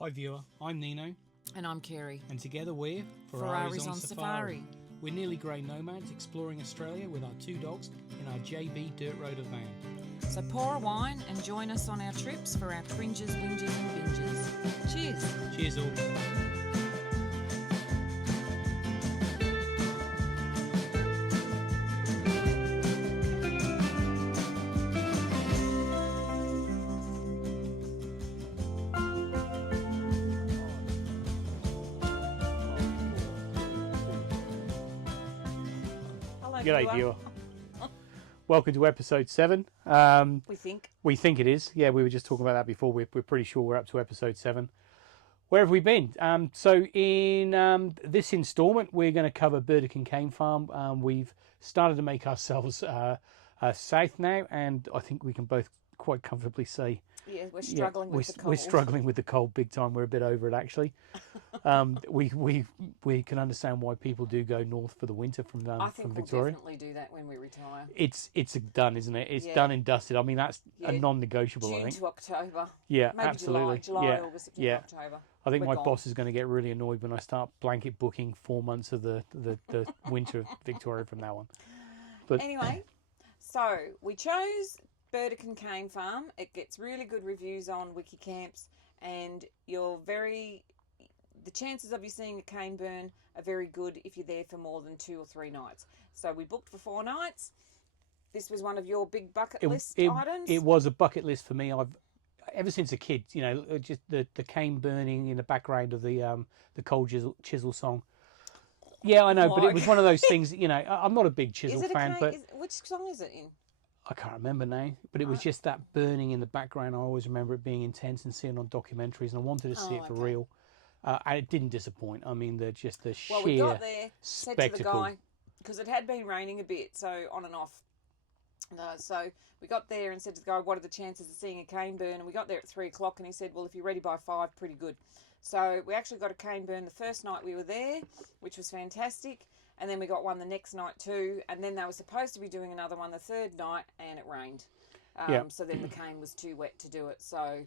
Hi viewer, I'm Nino. And I'm Kerry. And together we're Ferrari's on Safari. We're nearly grey nomads exploring Australia with our two dogs in our JB Dirt Roader van. So pour a wine and join us on our trips for our cringes, whinges and binges. Cheers. Cheers all. G'day viewer. Welcome to episode 7. We think it is. Yeah, we were just talking about that before. We're pretty sure we're up to episode 7. Where have we been? So in this instalment, we're going to cover Burdekin Cane Farm. We've started to make ourselves south now, and I think we can both quite comfortably say, we're struggling with the cold. We're struggling with the cold big time. We're a bit over it actually. We can understand why people do go north for the winter from Victoria. I think we'll definitely do that when we retire. It's done, isn't it? It's done and dusted. I mean, that's a non-negotiable. June I think to October. Yeah, maybe absolutely. July, August, September, October. I think my boss is going to get really annoyed when I start blanket booking 4 months of the winter of Victoria from now on. But anyway, so we chose Burdekin Cane Farm. It gets really good reviews on Wikicamps, and the chances of you seeing a cane burn are very good if you're there for more than 2 or 3 nights. So we booked for 4 nights. This was one of your big bucket list items. It was a bucket list for me. I've ever since a kid, just the cane burning in the background of the Cold Chisel song. Yeah, I know, but it was one of those things. I'm not a big Chisel fan, which song is it in? I can't remember now, but it was just that burning in the background. I always remember it being intense and seeing it on documentaries, and I wanted to see it for real. And it didn't disappoint. I mean, the sheer Well, we got there, spectacle. said to the guy, because it had been raining a bit, so on and off. So we got there and said to the guy, what are the chances of seeing a cane burn? And we got there at 3 o'clock, and he said, well, if you're ready by 5, pretty good. So we actually got a cane burn the first night we were there, which was fantastic. And then we got one the next night too. And then they were supposed to be doing another one the third night, and it rained. So then the cane was too wet to do it. So,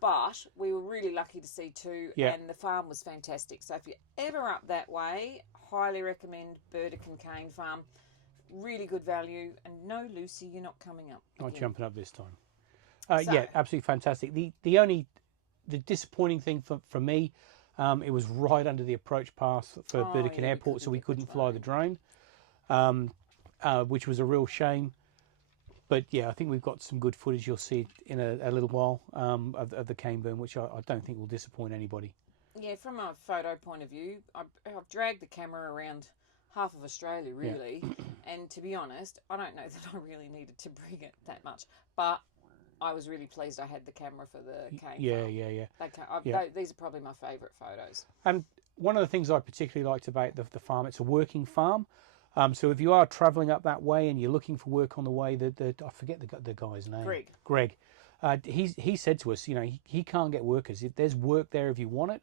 but we were really lucky to see 2, and the farm was fantastic. So if you're ever up that way, highly recommend Burdekin Cane Farm. Really good value, and no, Lucy, you're not coming up. Not jumping up this time. Absolutely fantastic. The disappointing thing for me, it was right under the approach pass for Burdekin Airport, so we couldn't fly the drone, which was a real shame. But I think we've got some good footage. You'll see in a little while of the cane burn, which I don't think will disappoint anybody. Yeah, from a photo point of view, I've dragged the camera around half of Australia, really. And to be honest, I don't know that I really needed to bring it that much. But I was really pleased I had the camera for the cane farm. These are probably my favourite photos. And one of the things I particularly liked about the farm, it's a working farm. So if you are travelling up that way and you're looking for work on the way, I forget the guy's name. Greg. He said to us, he can't get workers. There's work there if you want it.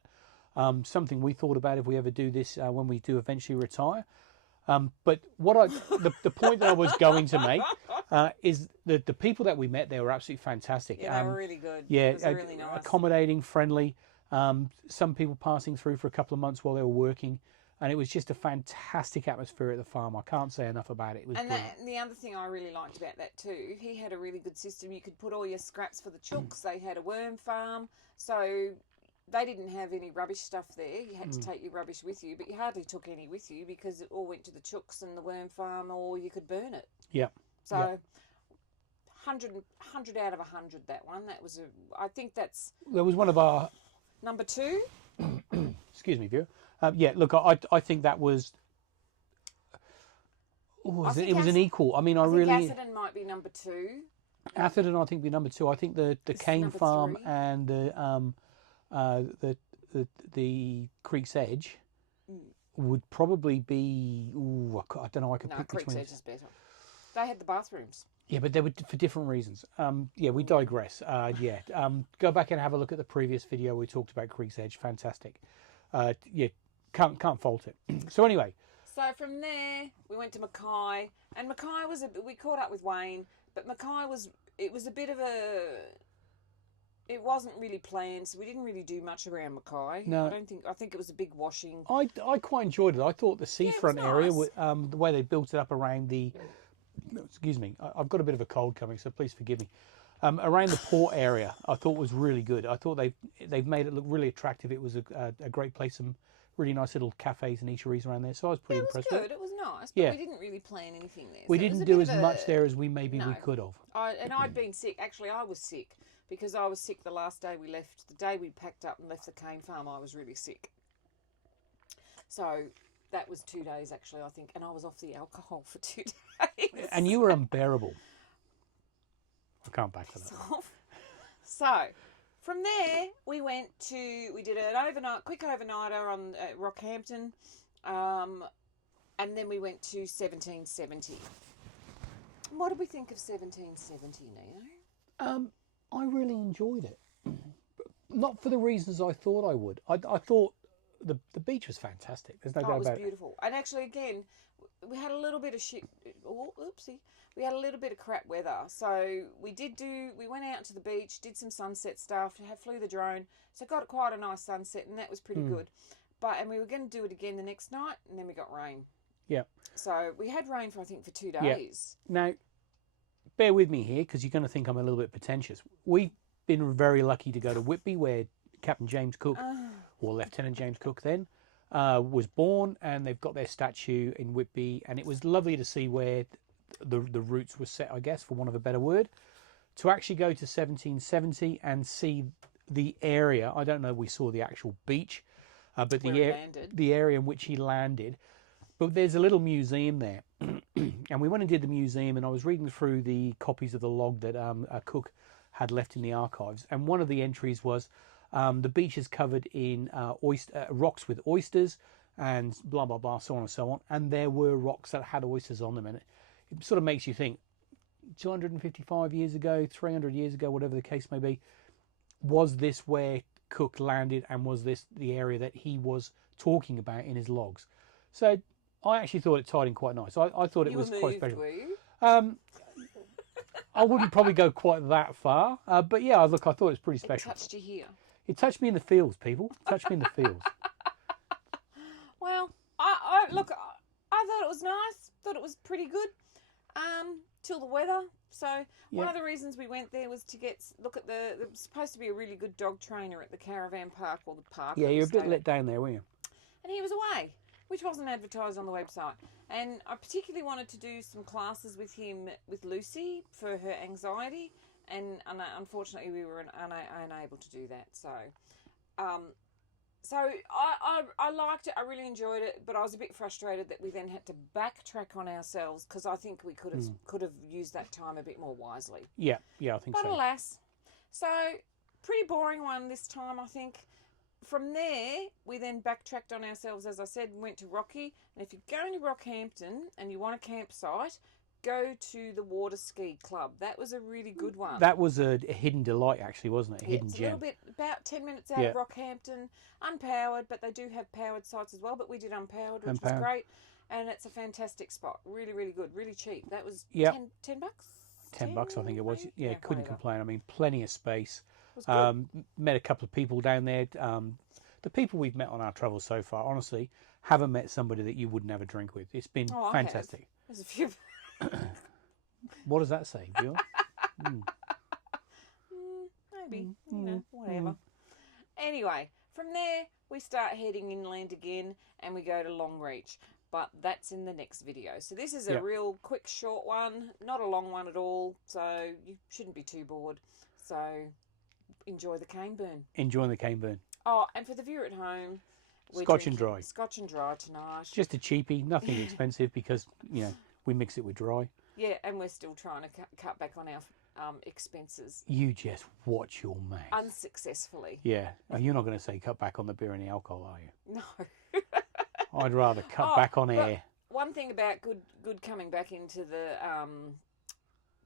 Something we thought about if we ever do this when we do eventually retire. But the point that I was going to make is that the people that we met there were absolutely fantastic. Yeah, they were really good. Yeah, it was really nice. Accommodating, friendly. Some people passing through for a couple of months while they were working. And it was just a fantastic atmosphere at the farm. I can't say enough about it. It was brilliant. The other thing I really liked about that too, he had a really good system. You could put all your scraps for the chooks. They had a worm farm. So they didn't have any rubbish stuff there. You had to take your rubbish with you, but you hardly took any with you because it all went to the chooks and the worm farm, or you could burn it. Yeah. So 100 out of 100, that one. I think that's... That was one of our... Number 2. Excuse me, viewer. Look, I think that was... it was an equal. I mean, I really... Atherton might be number 2. Atherton, I think, would be number 2. I think the cane farm 3. And the Creek's Edge would probably be... I don't know. I could pick Creek's between... Edge is better. They had the bathrooms. Yeah, but they were for different reasons. We digress. Go back and have a look at the previous video. We talked about Creek's Edge. Fantastic. Can't fault it. So anyway. So from there, we went to Mackay. And Mackay we caught up with Wayne, but Mackay was a bit of a... it wasn't really planned, so we didn't really do much around Mackay. No. I think it was a big washing. I quite enjoyed it. I thought the seafront area, nice. the way they built it up around the, excuse me, I've got a bit of a cold coming, so please forgive me. Around the port area, I thought was really good. I thought they've made it look really attractive. It was a great place, some really nice little cafes and eateries around there. So I was pretty impressed with it. It was nice, but we didn't really plan anything there. We didn't do as much there as we could have. I'd been sick. Actually, I was sick because I was sick the last day we left. The day we packed up and left the cane farm, I was really sick. So that was 2 days actually, I think, and I was off the alcohol for 2 days. And you were unbearable. I can't back to that. So from there, we did an quick overnighter on Rockhampton, and then we went to 1770. What did we think of 1770, Nino? I really enjoyed it. Not for the reasons I thought I would. I thought the beach was fantastic. There's no doubt about it. It was beautiful. And actually, again, we had a little bit of shit. Oh, oopsie. We had a little bit of crap weather. So we went out to the beach, did some sunset stuff, flew the drone. So got quite a nice sunset, and that was pretty good. And we were going to do it again the next night, and then we got rain. Yeah. So we had rain for 2 days. Yeah. Now, bear with me here, because you're going to think I'm a little bit pretentious. We've been very lucky to go to Whitby, where Captain James Cook, or Lieutenant James Cook then, was born, and they've got their statue in Whitby, and it was lovely to see where the roots were set, I guess, for want of a better word. To actually go to 1770 and see the area, I don't know if we saw the actual beach, but the area in which he landed. But there's a little museum there, and we went and did the museum, and I was reading through the copies of the log that Cook had left in the archives, and one of the entries was the beach is covered in rocks with oysters and blah blah blah, so on and so on, and there were rocks that had oysters on them, and it sort of makes you think 255 years ago, 300 years ago, whatever the case may be, was this where Cook landed, and was this the area that he was talking about in his logs? So I actually thought it tied in quite nice. I thought it was quite special. Were you? I wouldn't probably go quite that far, but yeah, I thought it was pretty special. It touched you here. It touched me in the feels, people. It touched me in the feels. Well, I thought it was nice. Thought it was pretty good. Till the weather. So one of the reasons we went there was to look at there was supposed to be a really good dog trainer at the caravan park, or the park. Yeah, you're a bit let down there, weren't you? And he was away, which wasn't advertised on the website. And I particularly wanted to do some classes with him, with Lucy, for her anxiety. And unfortunately, we were unable to do that. So, I liked it. I really enjoyed it. But I was a bit frustrated that we then had to backtrack on ourselves, because I think we could have used that time a bit more wisely. Yeah, I think so. But alas, so pretty boring one this time, I think. From there, we then backtracked on ourselves, as I said, and went to Rocky. And if you're going to Rockhampton and you want a campsite, go to the Water Ski Club. That was a really good one. That was a hidden delight, actually, wasn't it? A hidden it's gem. A little bit, about 10 minutes out of Rockhampton, unpowered, but they do have powered sites as well. But we did unpowered, which was great. And it's a fantastic spot. Really, really good. Really cheap. That was $10? $10, I think it was. Maybe? Yeah, couldn't complain. I mean, plenty of space. Good. Met a couple of people down there. The people we've met on our travels so far, honestly, haven't met somebody that you wouldn't have a drink with. It's been fantastic. There's a few. What does that say, Bill? Maybe, whatever. Anyway, from there we start heading inland again, and we go to Longreach. But that's in the next video. So this is a real quick, short one, not a long one at all. So you shouldn't be too bored. So enjoy the cane burn. Enjoying the cane burn. Oh, and for the viewer at home, we're Scotch and dry. Scotch and dry tonight. Just a cheapie, nothing expensive, because we mix it with dry. Yeah, and we're still trying to cut back on our expenses. You just watch your mouth. Unsuccessfully. Yeah, you're not going to say cut back on the beer and the alcohol, are you? No. I'd rather cut back on air. One thing about good coming back into the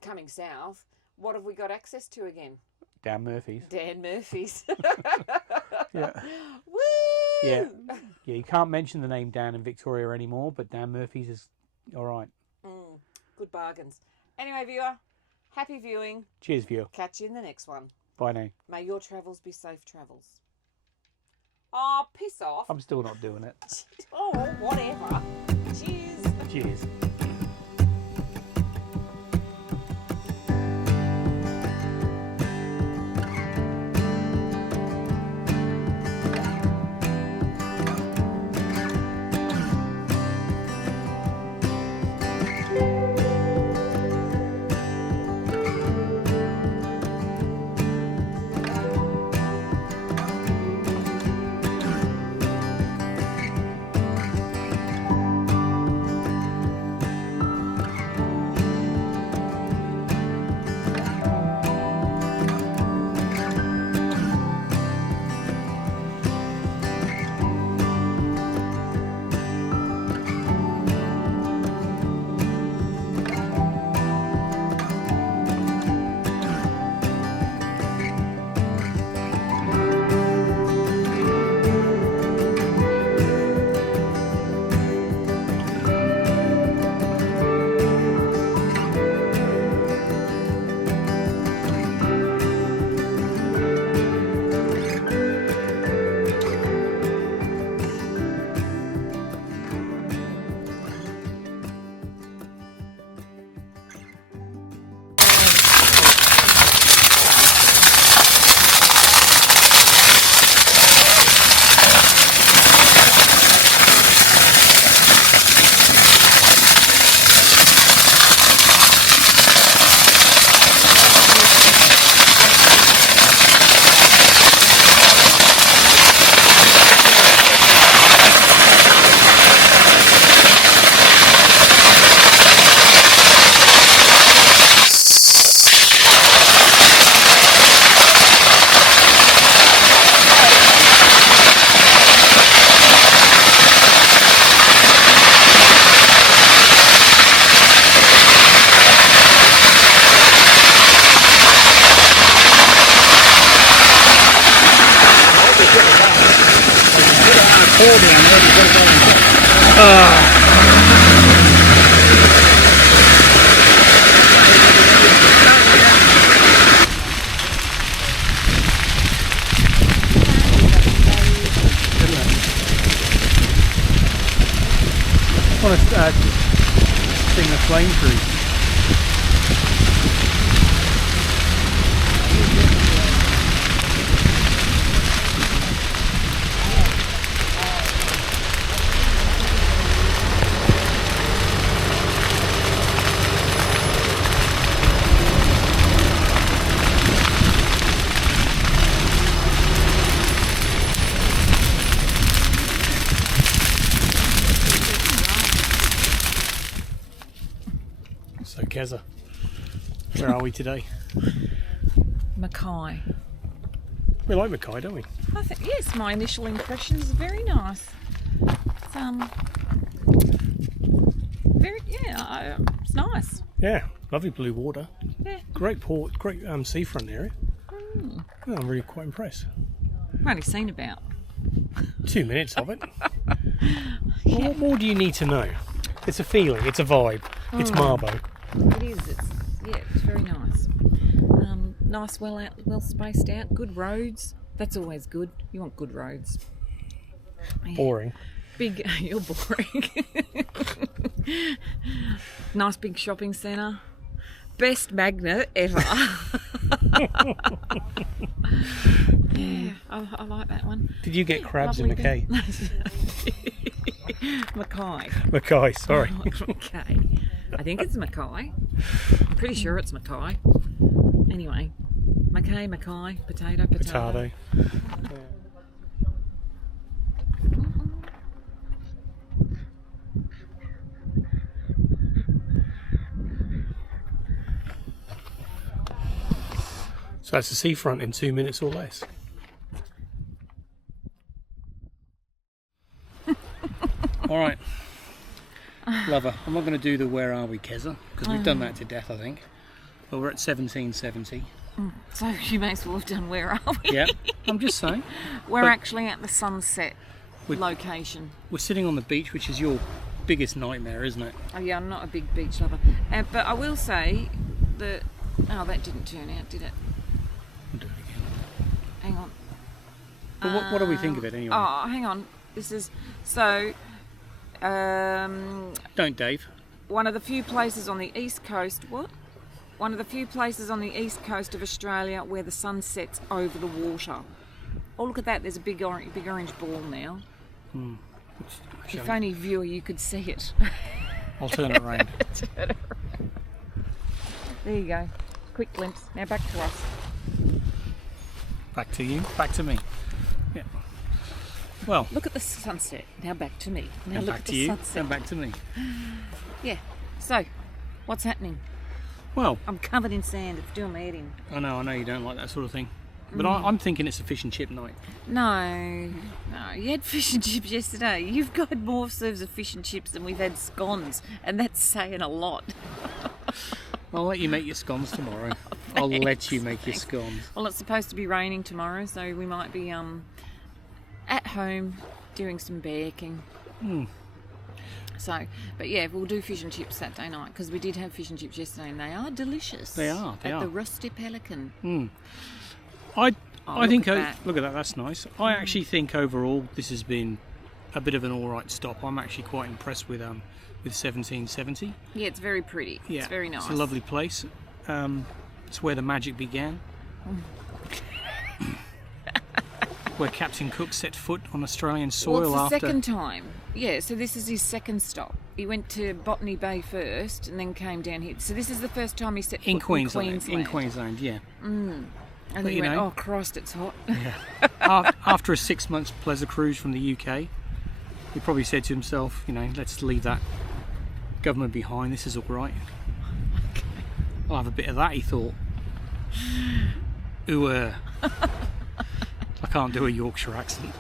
coming south, what have we got access to again? Dan Murphy's. Dan Murphy's. Yeah. Woo! Yeah. You can't mention the name Dan in Victoria anymore, but Dan Murphy's is all right. Good bargains. Anyway, viewer, happy viewing. Cheers, viewer. Catch you in the next one. Bye now. May your travels be safe travels. Oh, piss off. I'm still not doing it. Oh, whatever. Cheers. Cheers. I want to sing the flame through. So Keza, where are we today? Mackay. We like Mackay, don't we? I think yes. My initial impression is very nice. It's it's nice. Yeah, lovely blue water. Yeah. Great port, great seafront area. Oh, I'm really quite impressed. I've only seen about 2 minutes of it. Well, what more do you need to know? It's a feeling, it's a vibe, it's Marbo. It is. It's very nice. Nice, well spaced out. Good roads. That's always good. You want good roads. Yeah. Boring. Big. You're boring. Nice big shopping centre. Best magnet ever. Yeah, I like that one. Did you get crabs in Mackay? Mackay. Mackay, sorry. Mackay. I think it's Mackay. I'm pretty sure it's Mackay. Anyway, Mackay, potato. Potato. So that's the seafront in 2 minutes or less. All right, lover. I'm not going to do the where are we, Keza, because we've done that to death, I think. But we're at 1770. So you may as well have done where are we? Yeah, I'm just saying. We're actually at the sunset location. We're sitting on the beach, which is your biggest nightmare, isn't it? Oh yeah, I'm not a big beach lover. But I will say that... Oh, that didn't turn out, did it? We'll do it again. But what do we think of it anyway? Oh, hang on. This is so. Don't, Dave. One of the few places on the east coast. What? One of the few places on the east coast of Australia where the sun sets over the water. Oh, look at that! There's a big orange ball now. If only viewer you could see it. I'll turn it around. There you go. Quick glimpse. Now back to us. Back to you. Back to me. Yeah. Well. Look at the sunset. Now back to me. Now look back at to the you. sunset. And back to me. Yeah. So, what's happening? Well, I'm covered in sand. It's doing my head in. I know you don't like that sort of thing. But I'm thinking it's a fish and chip night. No. You had fish and chips yesterday. You've got more serves of fish and chips than we've had scones, and that's saying a lot. I'll let you make your scones tomorrow. I'll let you make your scones. Well, it's supposed to be raining tomorrow, so we might be at home doing some baking. So, but yeah, we'll do fish and chips Saturday night because we did have fish and chips yesterday, and they are delicious. They are. At the Rusty Pelican. I think look at that. That's nice. I actually think overall this has been a bit of an all right stop. I'm actually quite impressed with 1770. Yeah, it's very pretty. Yeah, it's very nice. It's a lovely place. It's where the magic began. Where Captain Cook set foot on Australian soil. Well, it's the after second time. Yeah, so this is his second stop. He went to Botany Bay first and then came down here. So this is the first time he set foot in Queensland. In Queensland, yeah. And then he went, oh Christ, it's hot. Yeah. After a 6 months pleasure cruise from the UK, he probably said to himself, let's leave that government behind. This is all right. Okay. I'll have a bit of that, he thought. Ooh, I can't do a Yorkshire accent.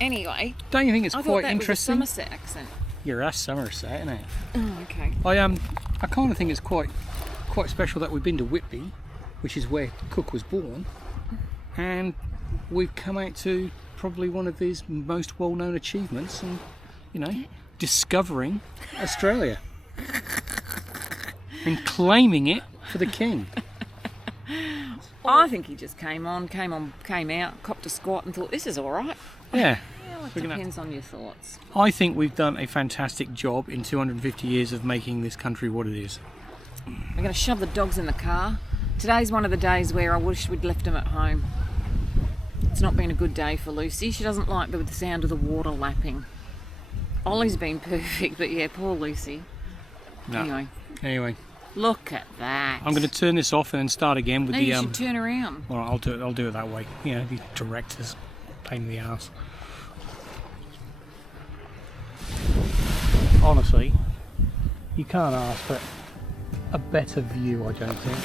Anyway, don't you think it's I quite thought that interesting? Was a Somerset accent. You're a Somerset, isn't it? Oh, okay. I kind of think it's quite special that we've been to Whitby, which is where Cook was born, and we've come out to probably one of his most well-known achievements, and discovering Australia and claiming it for the king. I think he just came out, copped a squat, and thought this is all right. Yeah. Well, it depends on your thoughts. I think we've done a fantastic job in 250 years of making this country what it is. We're going to shove the dogs in the car. Today's one of the days where I wish we'd left them at home. It's not been a good day for Lucy. She doesn't like the sound of the water lapping. Ollie's been perfect, but yeah, poor Lucy. No. Anyway. Look at that. I'm going to turn this off and then start again with you should turn around. Well, I'll do it that way. The director's pain in the ass. Honestly, you can't ask for a better view, I don't think.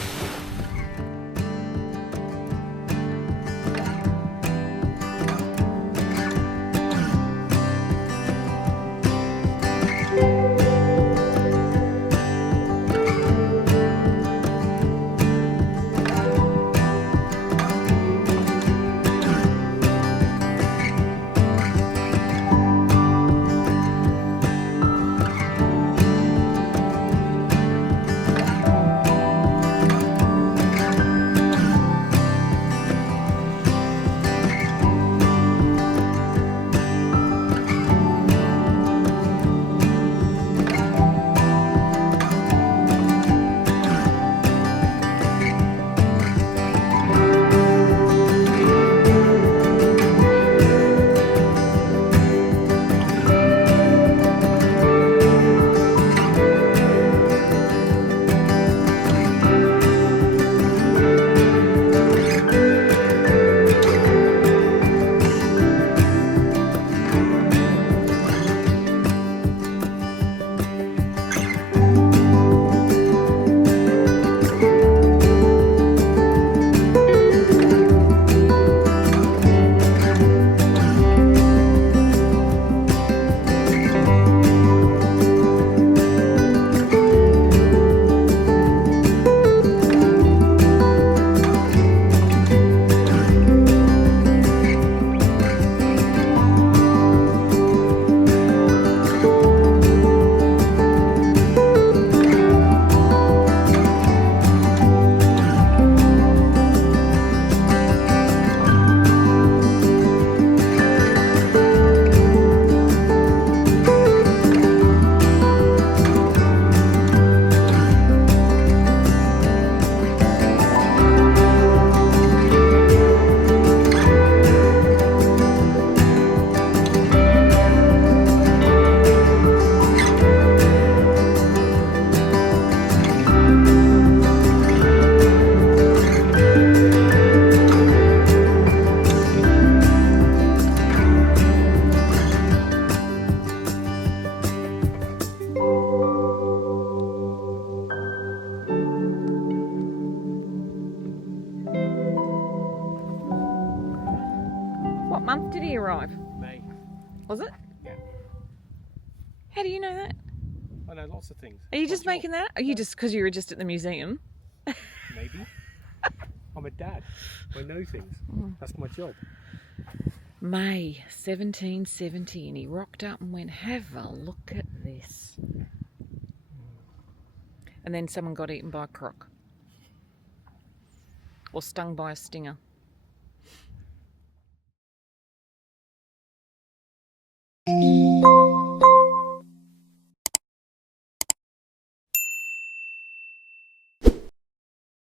What month did he arrive? May. Was it? Yeah. How do you know that? I know lots of things. Are you just making that? Are you just because you were just at the museum? Maybe. I'm a dad. I know things. That's my job. May 1770, and he rocked up and went, have a look at this. And then someone got eaten by a croc. Or stung by a stinger.